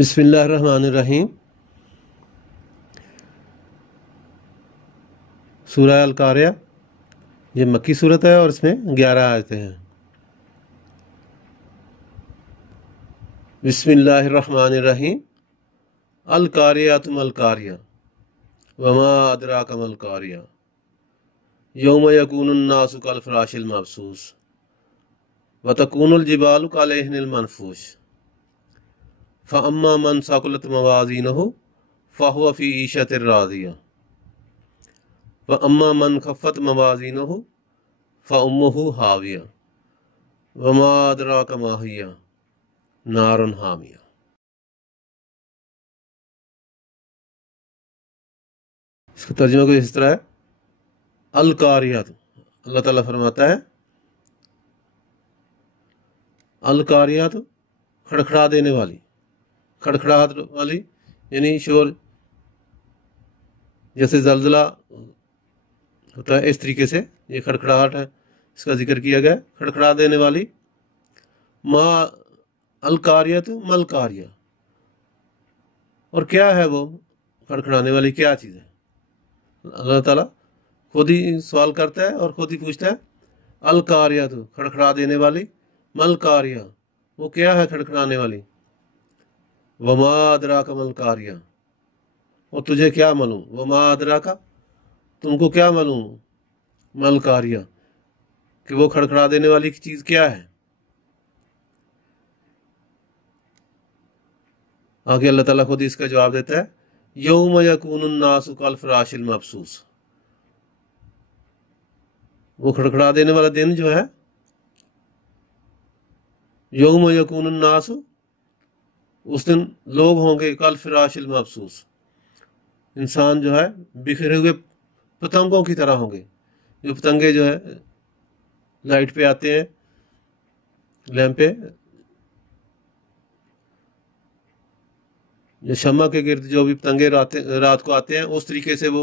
بسم اللہ الرحمن الرحیم۔ سورہ القاریہ یہ مکی صورت ہے اور اس میں 11 آیتیں ہیں۔ بسم اللہ الرحمن الرحیم۔ القاریۃ ما القاریہ وما ادراک ما القاریہ یوم یکون الناس کالفراش المبثوث وتکون الجبال کالعہن المنفوش فَأَمَّا مَنْ ثَقُلَتْ مَوَازِينُهُ فَهُوَ فِي عِيشَةٍ رَاضِيَةٍ وَأَمَّا مَنْ خَفَّتْ مَوَازِينُهُ فَأُمُّهُ هَاوِيَةٌ وَمَا أَدْرَاكَ مَا هِيَ نَارٌ حَامِيَةٌ۔ اس کا ترجمہ کوئی اس طرح ہے، القاریات، اللہ تعالیٰ فرماتا ہے القاریات کھڑکھڑا دینے والی، کھڑکھڑاہٹ والی یعنی شور، جیسے زلزلہ ہوتا ہے اس طریقے سے یہ کھڑکھڑاہٹ ہے، اس کا ذکر کیا گیا، کھڑکھڑا دینے والی۔ ما القاریۃ ما القاریہ، اور کیا ہے وہ کھڑکھڑانے والی، کیا چیز ہے؟ اللہ تعالیٰ خود ہی سوال کرتا ہے اور خود ہی پوچھتا ہے، القاریۃ کھڑکھڑا دینے والی، ما القاریہ وہ کیا ہے کھڑکھڑانے والی، وما ادراک ما القاریہ اور تجھے کیا معلوم، وما ادراک تم کو کیا معلوم، ما القاریہ کہ وہ کھڑکھڑا دینے والی چیز کیا ہے۔ آگے اللہ تعالیٰ خود اس کا جواب دیتا ہے، یوم یکون الناس کالفراش المبثوث، وہ کھڑکھڑا دینے والا دن جو ہے، یوم یکون الناس، اس دن لوگ ہوں گے کالفراش المبثوث، انسان جو ہے بکھرے ہوئے پتنگوں کی طرح ہوں گے، جو پتنگے جو ہے لائٹ پہ آتے ہیں، لیمپ پہ، جو شمع کے گرد جو بھی پتنگے رات کو آتے ہیں اس طریقے سے وہ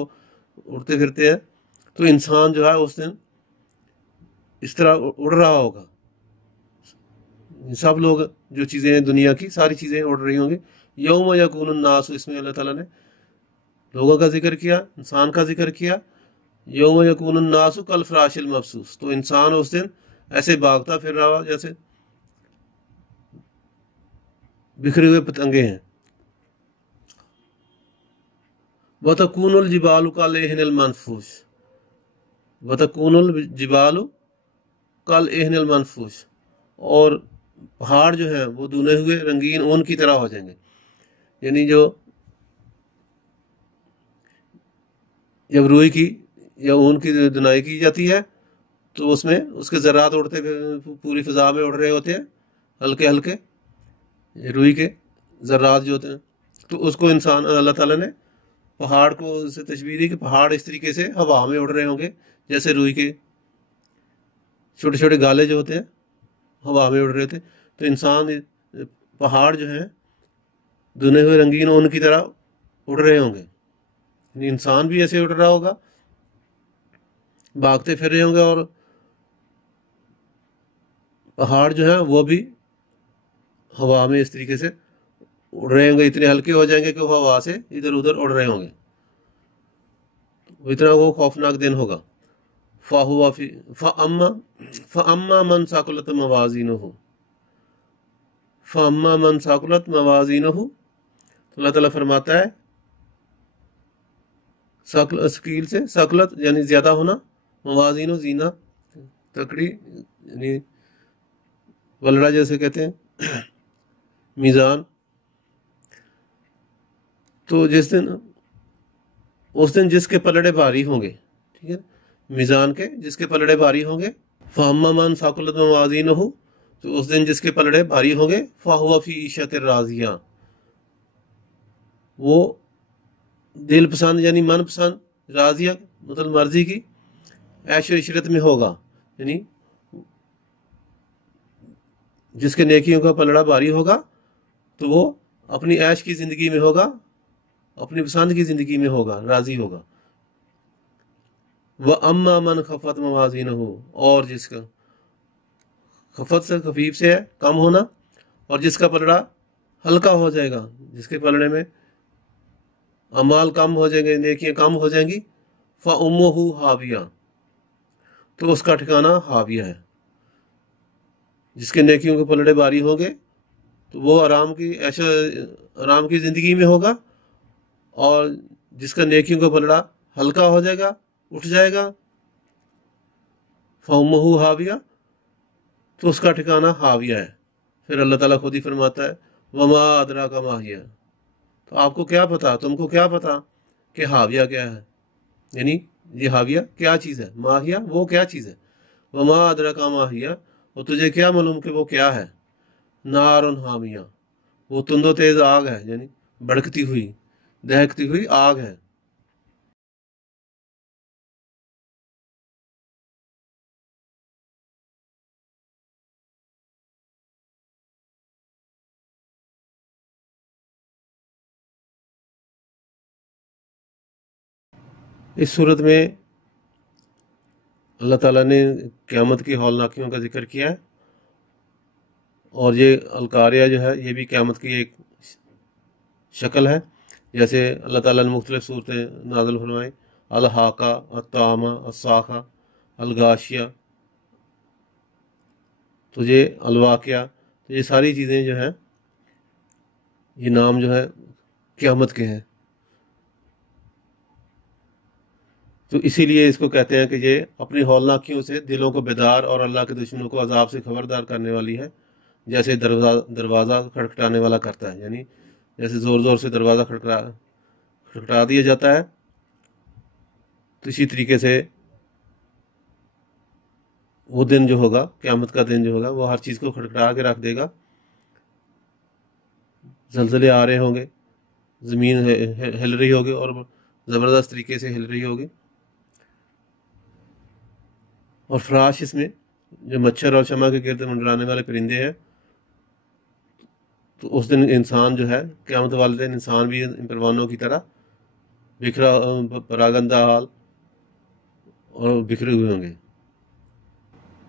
اڑتے پھرتے ہیں، تو انسان جو ہے اس دن اس طرح اڑ رہا ہوگا، سب لوگ جو چیزیں ہیں دنیا کی ساری چیزیں اڑ رہی ہوں گی۔ یوم یکون الناس، اس میں اللہ تعالیٰ نے لوگوں کا ذکر کیا، انسان کا ذکر کیا۔ یوم یکون الناس کالفراش المبثوث، تو انسان اس دن ایسے بھاگتا پھر رہا جیسے بکھرے ہوئے پتنگے ہیں۔ وَتَكُونُ الْجِبَالُ كَالْعِهْنِ الْمَنْفُوشِ، وَتَكُونُ الْجِبَالُ كَالْعِهْنِ الْمَنْفُوشِ، اور پہاڑ جو ہیں وہ دھنے ہوئے رنگین اون کی طرح ہو جائیں گے، یعنی جو جب روئی کی یا اون کی دھنائی کی جاتی ہے تو اس میں اس کے ذرات اڑتے پوری فضا میں اڑ رہے ہوتے ہیں، ہلکے ہلکے روئی کے ذرات جو ہوتے ہیں، تو اس کو انسان اللہ تعالیٰ نے پہاڑ کو سے تشبیہ دی کہ پہاڑ اس طریقے سے ہوا میں اڑ رہے ہوں گے جیسے روئی کے چھوٹے چھوٹے گالے جو ہوتے ہیں ہوا میں اڑ رہے تھے، تو انسان پہاڑ جو ہیں دھنے ہوئے رنگین اون کی طرح اڑ رہے ہوں گے، یعنی انسان بھی ایسے اڑ رہا ہوگا، بھاگتے پھر رہے ہوں گے، اور پہاڑ جو ہیں وہ بھی ہوا میں اس طریقے سے اڑ رہے ہوں گے، اتنے ہلکے ہو جائیں گے کہ وہ ہوا سے ادھر ادھر اڑ رہے ہوں گے، اتنا وہ خوفناک دن ہوگا۔ فَأَمَّا مَنْ ثَقُلَتْ مَوَازِينُهُ، فَأَمَّا مَنْ ثَقُلَتْ مَوَازِينُهُ، اللہ تعالیٰ فرماتا ہے ثقیل سے، ثقلت یعنی زیادہ ہونا، موازین و زینہ تکڑی یعنی ولڑا جیسے کہتے ہیں میزان، تو جس دن اس دن جس کے پلڑے بھاری ہوں گے، ٹھیک ہے، میزان کے جس کے پلڑے بھاری ہوں گے، فَأَمَّا مَنْ ثَقُلَتْ مَوَازِينُهُ، تو اس دن جس کے پلڑے بھاری ہوں گے، فَهُوَ فِي عِيشَةٍ رَاضِيَةٍ، وہ دل پسند یعنی من پسند، راضیہ مطلب مرضی کی عیش و عشرت میں ہوگا، یعنی جس کے نیکیوں کا پلڑا بھاری ہوگا تو وہ اپنی عیش کی زندگی میں ہوگا، اپنی پسند کی زندگی میں ہوگا، راضی ہوگا۔ وَأَمَّا مَنْ خَفَّتْ مَوَازِينُهُ، اور جس کا خفت سے خفیف سے ہے کم ہونا، اور جس کا پلڑا ہلکا ہو جائے گا، جس کے پلڑے میں اعمال کم ہو جائیں گے، نیکیاں کم ہو جائیں گی، فَأُمُّهُ ہاویہ، تو اس کا ٹھکانہ ہاویہ ہے۔ جس کے نیکیوں کے پلڑے باری ہوں گے تو وہ آرام کی زندگی میں ہوگا، اور جس کا نیکیوں کا پلڑا ہلکا ہو جائے گا، اٹھ جائے گا، فَأُمُّهُ ہاویہ، تو اس کا ٹھکانہ ہاویہ ہے۔ پھر اللہ تعالیٰ خود ہی فرماتا ہے وَمَا أَدْرَاكَ مَا هِيَ، تو آپ کو کیا پتا، تم کو کیا پتا کہ ہاویہ کیا ہے، یعنی یہ ہاویہ کیا چیز ہے، ماہیہ وہ کیا چیز ہے، وَمَا أَدْرَاكَ مَا هِيَ، اور تجھے کیا معلوم کہ وہ کیا ہے، نار حامیہ، وہ تند و تیز آگ ہے، یعنی بھڑکتی ہوئی دہکتی ہوئی آگ ہے۔ اس صورت میں اللہ تعالیٰ نے قیامت کی ہولناکیوں کا ذکر کیا ہے، اور یہ القاریہ جو ہے یہ بھی قیامت کی ایک شکل ہے۔ جیسے اللہ تعالیٰ نے مختلف صورتیں نازل فرمائیں، الحاقہ، الطامہ، الصاخہ، الغاشیہ، تو یہ الواقعہ، تو یہ ساری چیزیں جو ہیں یہ نام جو ہے قیامت کے ہیں۔ تو اسی لیے اس کو کہتے ہیں کہ یہ اپنی ہولناکیوں سے دلوں کو بیدار اور اللہ کے دشمنوں کو عذاب سے خبردار کرنے والی ہے، جیسے دروازہ کھٹکھٹانے والا کرتا ہے، یعنی جیسے زور زور سے دروازہ کھٹکھٹا دیا جاتا ہے، تو اسی طریقے سے وہ دن جو ہوگا، قیامت کا دن جو ہوگا، وہ ہر چیز کو کھٹکھٹا کے رکھ دے گا۔ زلزلے آ رہے ہوں گے، زمین ہل رہی ہوگی اور زبردست طریقے سے ہل رہی ہوگی، اور فراش اس میں جو مچھر اور شمع کے گرد منڈرانے والے پرندے ہیں، تو اس دن انسان جو ہے، قیامت والے دن انسان بھی ان پروانوں کی طرح بکھرا پراگندہ حال اور بکھرے ہوئے ہوں گے۔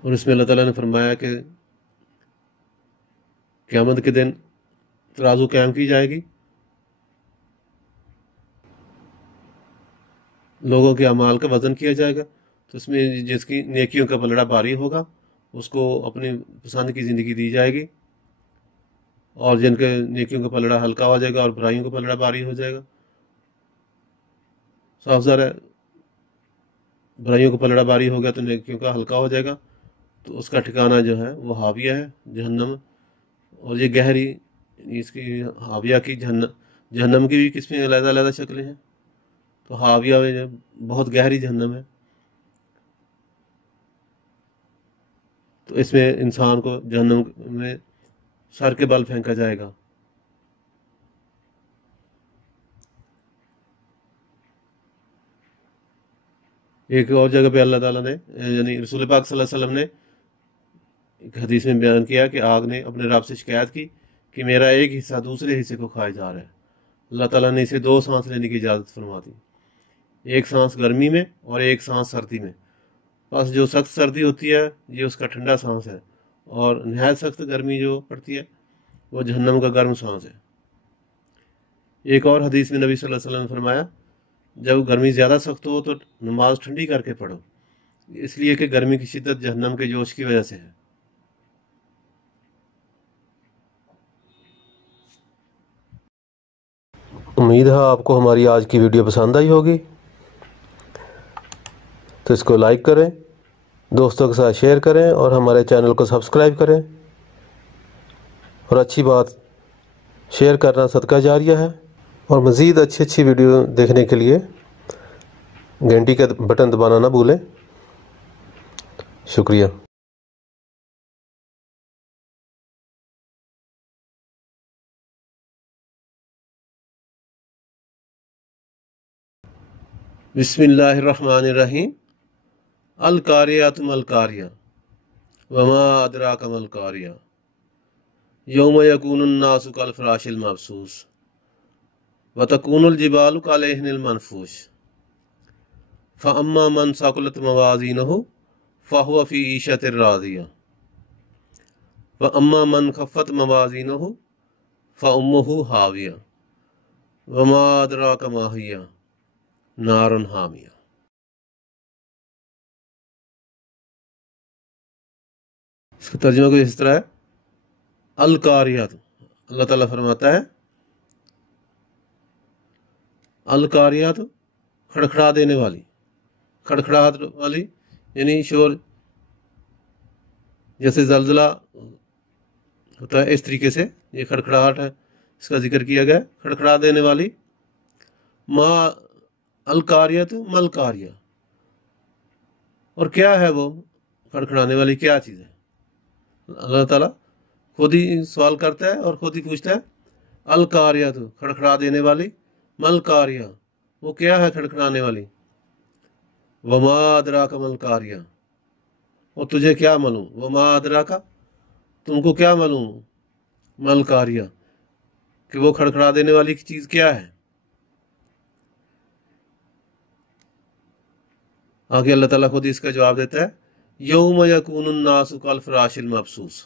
اور اس میں اللہ تعالیٰ نے فرمایا کہ قیامت کے دن ترازو قائم کی جائے گی، لوگوں کے اعمال کا وزن کیا جائے گا، تو اس میں جس کی نیکیوں کا پلڑا باری ہوگا اس کو اپنی پسند کی زندگی دی جائے گی، اور جن کے نیکیوں کا پلڑا ہلکا ہو جائے گا اور برائیوں کا پلڑا باری ہو جائے گا۔ صاف ظاہر ہے برائیوں کا پلڑا باری ہو گیا تو نیکیوں کا ہلکا ہو جائے گا، تو اس کا ٹھکانہ جو ہے وہ ہاویہ ہے، جہنم۔ اور یہ گہری، اس کی ہاویہ کی جہنم کی بھی قسمیں علیحدہ علیحدہ شکلیں ہیں، تو ہاویہ میں بہت گہری جہنم ہے، تو اس میں انسان کو جہنم میں سر کے بل پھینکا جائے گا۔ ایک اور جگہ پہ اللہ تعالیٰ نے، یعنی رسول پاک صلی اللہ علیہ وسلم نے ایک حدیث میں بیان کیا کہ آگ نے اپنے رب سے شکایت کی کہ میرا ایک حصہ دوسرے حصے کو کھائے جا رہا ہے۔ اللہ تعالیٰ نے اسے 2 سانس لینے کی اجازت فرما دی، ایک سانس گرمی میں اور ایک سانس سردی میں۔ بس جو سخت سردی ہوتی ہے یہ اس کا ٹھنڈا سانس ہے، اور نہایت سخت گرمی جو پڑتی ہے وہ جہنم کا گرم سانس ہے۔ ایک اور حدیث میں نبی صلی اللہ علیہ وسلم نے فرمایا جب گرمی زیادہ سخت ہو تو نماز ٹھنڈی کر کے پڑھو، اس لیے کہ گرمی کی شدت جہنم کے جوش کی وجہ سے ہے۔ امید ہے آپ کو ہماری آج کی ویڈیو پسند آئی ہوگی، تو اس کو لائک کریں، دوستوں کے ساتھ شیئر کریں، اور ہمارے چینل کو سبسکرائب کریں۔ اور اچھی بات، شیئر کرنا صدقہ جاریہ ہے، اور مزید اچھی ویڈیو دیکھنے کے لیے گھنٹی کا بٹن دبانا نہ بھولیں۔ شکریہ۔ بسم اللہ الرحمن الرحیم۔ القاریۃ ما القاریہ وما ادراک ما القاریہ یوم یکون الناس کالفراش المبثوث وتکون الجبال کالعہن المنفوش فاما من ثقلت موازینہ فہو فی عیشۃ راضیہ واما من خفت موازینہ فأمہ حاویہ وما ادراک ما ہی نار حامیہ۔ اس کا ترجمہ کچھ اس طرح ہے، القاریات، اللہ تعالیٰ فرماتا ہے القاریات کھڑکھڑا دینے والی، کھڑکھڑاہٹ والی یعنی شور، جیسے زلزلہ ہوتا ہے اس طریقے سے یہ کھڑکھڑاہٹ ہے، اس کا ذکر کیا گیا، کھڑکھڑا دینے والی۔ ما القاریات ملقاریہ، اور کیا ہے وہ کھڑکھڑانے والی کیا چیز ہے؟ اللہ تعالیٰ خود ہی سوال کرتا ہے اور خود ہی پوچھتا ہے، القاریات کھڑکھڑا دینے والی، ملقاریہ وہ کیا ہے کھڑکھڑانے والی، وما ادراک ملقاریہ اور تجھے کیا معلوم، وما ادراک تم کو کیا معلوم، ملقاریہ کہ وہ کھڑکھڑا دینے والی چیز کیا ہے۔ آگے اللہ تعالیٰ خود ہی اس کا جواب دیتا ہے، یوم یکون الناس کالفراش المبثوث،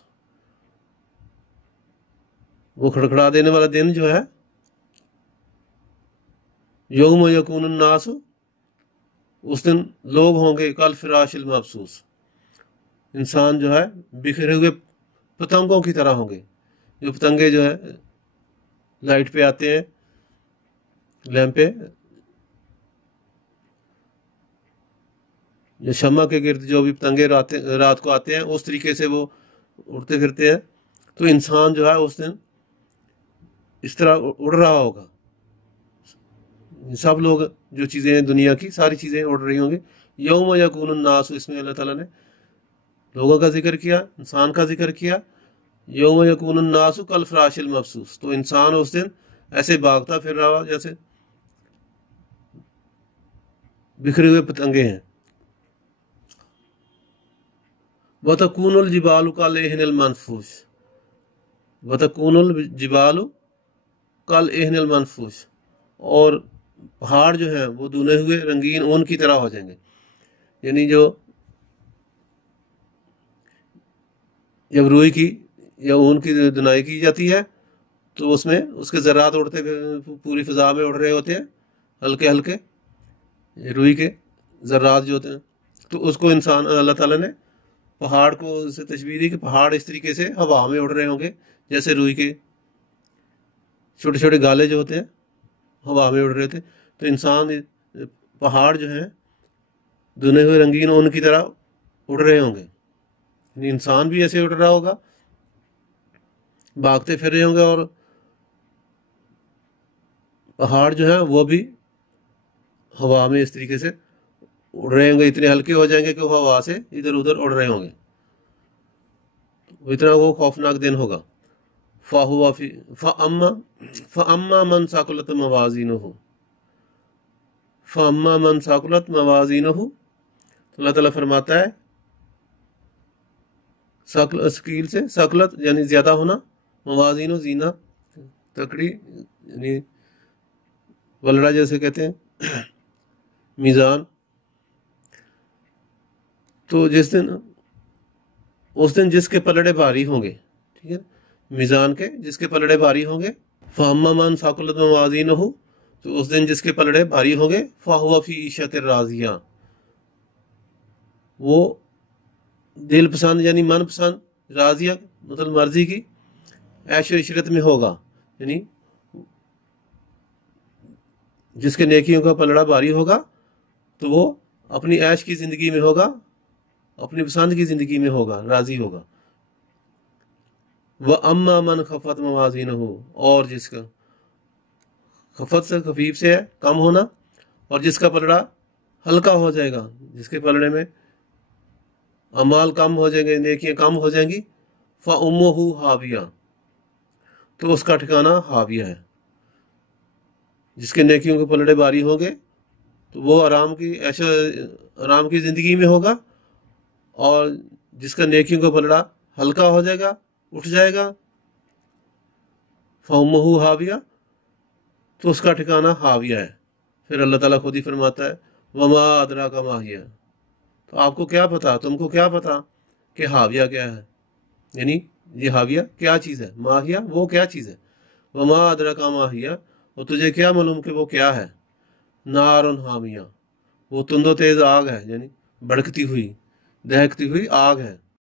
وہ کھڑکھڑا دینے والا دن جو ہے، یوم یکون الناس، اس دن لوگ ہوں گے کالفراش المبثوث، انسان جو ہے بکھرے ہوئے پتنگوں کی طرح ہوں گے، جو پتنگے جو ہے لائٹ پہ آتے ہیں، لیمپ پہ، جو شمع کے گرد جو بھی پتنگے رات کو آتے ہیں اس طریقے سے وہ اڑتے پھرتے ہیں، تو انسان جو ہے اس دن اس طرح اڑ رہا ہوگا، سب لوگ جو چیزیں ہیں دنیا کی ساری چیزیں اڑ رہی ہوں گی۔ یوم یکون الناس، اس میں اللہ تعالیٰ نے لوگوں کا ذکر کیا، انسان کا ذکر کیا، یوم یکون الناس کالفراش المبثوث، تو انسان اس دن ایسے بھاگتا پھر رہا ہوا جیسے بکھرے ہوئے پتنگے ہیں۔ وَتَكُونُ الْجِبَالُ كَالْعِهْنِ الْمَنْفُوشِ، وَتَكُونُ الْجِبَالُ كَالْعِهْنِ الْمَنْفُوشِ، اور پہاڑ جو ہیں وہ دھنے ہوئے رنگین اون کی طرح ہو جائیں گے، یعنی جو جب روئی کی یا اون کی دھنائی کی جاتی ہے تو اس میں اس کے ذرات اڑتے پوری فضا میں اڑ رہے ہوتے ہیں، ہلکے ہلکے روئی کے ذرات جو ہوتے ہیں، تو اس کو انسان اللہ تعالیٰ نے پہاڑ کو سے تشبیہ دی کہ پہاڑ اس طریقے سے ہوا میں اڑ رہے ہوں گے جیسے روئی کے چھوٹے چھوٹے گالے جو ہوتے ہیں ہوا میں اڑ رہے تھے، تو انسان پہاڑ جو ہیں دھنے ہوئے رنگین اون کی طرح اڑ رہے ہوں گے، یعنی انسان بھی ایسے اڑ رہا ہوگا، بھاگتے پھر رہے ہوں گے، اور پہاڑ جو ہیں وہ بھی ہوا میں اس طریقے سے اڑ رہے ہوں گے، اتنے ہلکے ہو جائیں گے کہ وہ ہوا سے ادھر ادھر اڑ رہے ہوں گے، اتنا وہ خوفناک دن ہوگا۔ فَأَمَّا مَنْ ثَقُلَتْ مَوَازِينُهُ، فَأَمَّا مَنْ ثَقُلَتْ مَوَازِينُهُ، تو اللہ تعالیٰ فرماتا ہے ثقیل سے، ثقلت یعنی زیادہ ہونا، موازین و زینہ تکڑی یعنی ولڑا جیسے کہتے ہیں میزان، تو جس دن اس دن جس کے پلڑے بھاری ہوں گے، ٹھیک ہے، میزان کے جس کے پلڑے بھاری ہوں گے، فَأَمَّا مَنْ ثَقُلَتْ مَوَازِينُهُ، تو اس دن جس کے پلڑے بھاری ہوں گے، فَهُوَ فِي عِيشَةٍ رَاضِيَةٍ، وہ دل پسند یعنی من پسند، راضیہ مطلب مرضی کی عیش و عشرت میں ہوگا، یعنی جس کے نیکیوں کا پلڑا بھاری ہوگا تو وہ اپنی عیش کی زندگی میں ہوگا، اپنی پسند کی زندگی میں ہوگا، راضی ہوگا۔ وَأَمَّا مَنْ خَفَّتْ مَوَازِينُهُ، اور جس کا خفت سے خفیف سے ہے کم ہونا، اور جس کا پلڑا ہلکا ہو جائے گا، جس کے پلڑے میں اعمال کم ہو جائیں گے، نیکیاں کم ہو جائیں گی، فَأُمُّهُ حَاوِيَةٌ، تو اس کا ٹھکانہ حاویہ ہے۔ جس کے نیکیوں کے پلڑے بھاری ہوں گے تو وہ آرام کی زندگی میں ہوگا، اور جس کا نیکیوں کا پلڑا ہلکا ہو جائے گا، اٹھ جائے گا، فَأُمُّهُ حَاوِيَةٌ، تو اس کا ٹھکانہ حاویہ ہے۔ پھر اللہ تعالیٰ خود ہی فرماتا ہے وَمَا أَدْرَاكَ مَا هِيَ، تو آپ کو کیا پتا، تم کو کیا پتا کہ حاویہ کیا ہے، یعنی یہ حاویہ کیا چیز ہے، ما ہیہ وہ کیا چیز ہے، وما ادراک ما ہی، اور تجھے کیا معلوم کہ وہ کیا ہے؟ نار حامیہ، وہ تند و تیز آگ ہے، یعنی بھڑکتی ہوئی دہکتی ہوئی آگ ہے۔